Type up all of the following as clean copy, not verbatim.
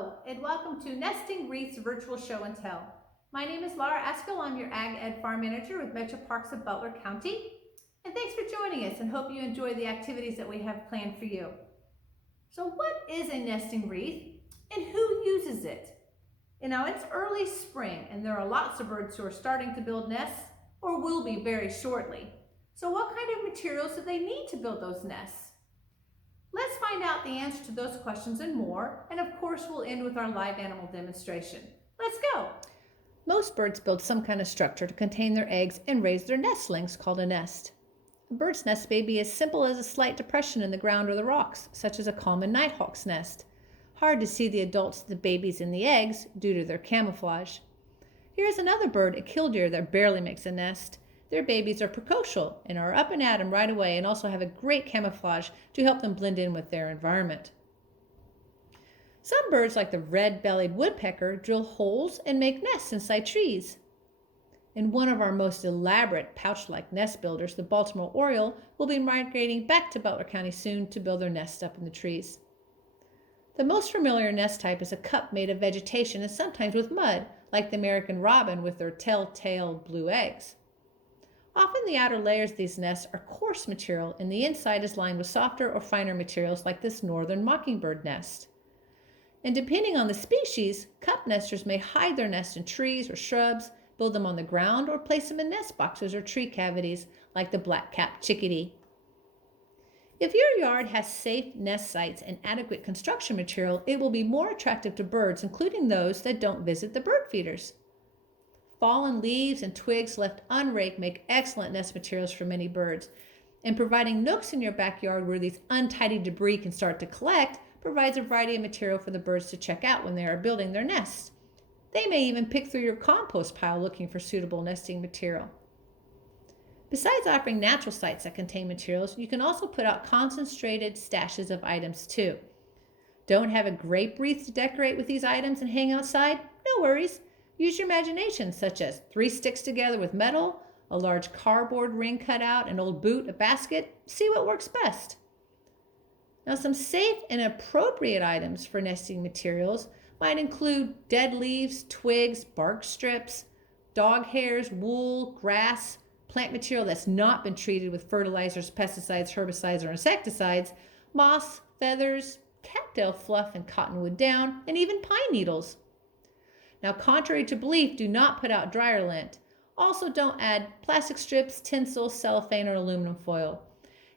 Hello, and welcome to Nesting Wreaths Virtual Show and Tell. My name is Laura Esco. I'm your Ag Ed Farm Manager with Metro Parks of Butler County. And thanks for joining us and hope you enjoy the activities that we have planned for you. So what is a nesting wreath and who uses it? Now it's early spring and there are lots of birds who are starting to build nests or will be very shortly. So what kind of materials do they need to build those nests? Let's find out the answer to those questions and more, and of course we'll end with our live animal demonstration. Let's go! Most birds build some kind of structure to contain their eggs and raise their nestlings, called a nest. A bird's nest may be as simple as a slight depression in the ground or the rocks, such as a common nighthawk's nest. Hard to see the adults, the babies, and the eggs due to their camouflage. Here's another bird, a killdeer, that barely makes a nest. Their babies are precocial and are up and at them right away and also have a great camouflage to help them blend in with their environment. Some birds, like the red-bellied woodpecker, drill holes and make nests inside trees. And one of our most elaborate pouch-like nest builders, the Baltimore Oriole, will be migrating back to Butler County soon to build their nests up in the trees. The most familiar nest type is a cup made of vegetation and sometimes with mud, like the American robin with their telltale blue eggs. Often the outer layers of these nests are coarse material and the inside is lined with softer or finer materials like this northern mockingbird nest. And depending on the species, cup nesters may hide their nest in trees or shrubs, build them on the ground, or place them in nest boxes or tree cavities like the black-capped chickadee. If your yard has safe nest sites and adequate construction material, it will be more attractive to birds, including those that don't visit the bird feeders. Fallen leaves and twigs left unraked make excellent nest materials for many birds, and providing nooks in your backyard where these untidy debris can start to collect provides a variety of material for the birds to check out when they are building their nests. They may even pick through your compost pile looking for suitable nesting material. Besides offering natural sites that contain materials, you can also put out concentrated stashes of items too. Don't have a grape wreath to decorate with these items and hang outside? No worries. Use your imagination, such as 3 sticks together with metal, a large cardboard ring cut out, an old boot, a basket. See what works best. Now, some safe and appropriate items for nesting materials might include dead leaves, twigs, bark strips, dog hairs, wool, grass, plant material that's not been treated with fertilizers, pesticides, herbicides, or insecticides, moss, feathers, cattail fluff and cottonwood down, and even pine needles. Now, contrary to belief, do not put out dryer lint. Also, don't add plastic strips, tinsel, cellophane, or aluminum foil.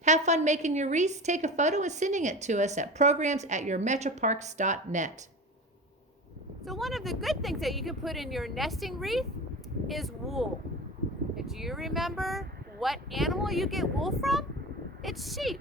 Have fun making your wreaths. Take a photo and sending it to us at programs@yourmetroparks.net. So one of the good things that you can put in your nesting wreath is wool. And do you remember what animal you get wool from? It's sheep.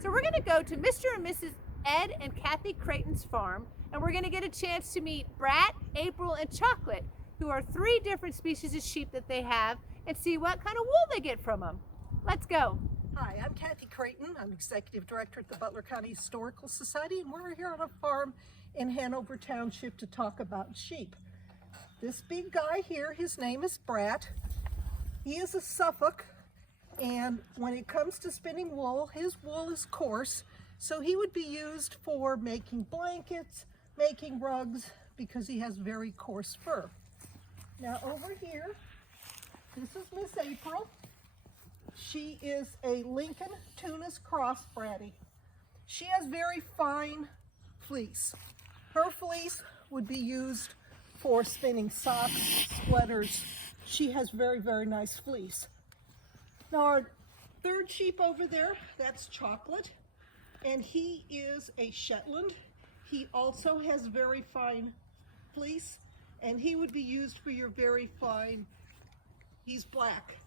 So we're going to go to Mr. and Mrs. Ed and Kathy Creighton's farm, and we're going to get a chance to meet Brat, April, and Chocolate, who are 3 different species of sheep that they have, and see what kind of wool they get from them. Let's go. Hi, I'm Kathy Creighton. I'm Executive Director at the Butler County Historical Society, and we're here on a farm in Hanover Township to talk about sheep. This big guy here, his name is Brat. He is a Suffolk, and when it comes to spinning wool, his wool is coarse, so he would be used for making blankets, making rugs, because he has very coarse fur. Now over here, this is Miss April. She is a Lincoln Tunis Cross Bratty. She has very fine fleece. Her fleece would be used for spinning socks, sweaters. She has very, very nice fleece. Now our third sheep over there, that's Chocolate, and he is a Shetland. He also has very fine fleece, and he would be used for your very fine, he's black,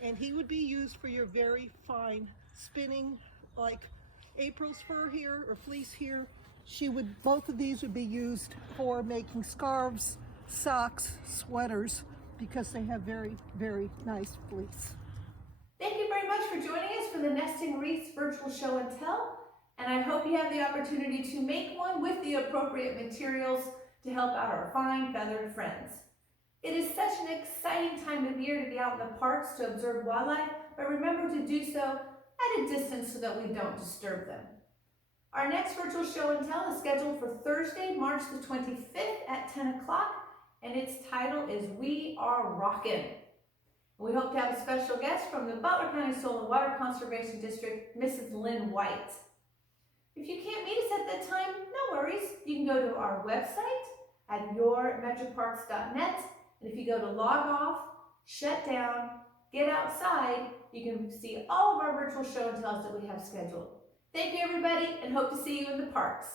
and he would be used for your very fine spinning, like April's fur here, or fleece here. Both of these would be used for making scarves, socks, sweaters, because they have very, very nice fleece. Thank you very much for joining us for the Nesting Wreaths Virtual Show and Tell. And I hope you have the opportunity to make one with the appropriate materials to help out our fine feathered friends. It is such an exciting time of year to be out in the parks to observe wildlife, but remember to do so at a distance so that we don't disturb them. Our next virtual show and tell is scheduled for Thursday, March the 25th at 10 o'clock, and its title is We Are Rockin'. We hope to have a special guest from the Butler County Soil and Water Conservation District, Mrs. Lynn White. If you can't meet us at that time, no worries. You can go to our website at yourmetroparks.net, and if you go to log off, shut down, get outside, you can see all of our virtual show and tells that we have scheduled. Thank you, everybody, and hope to see you in the parks.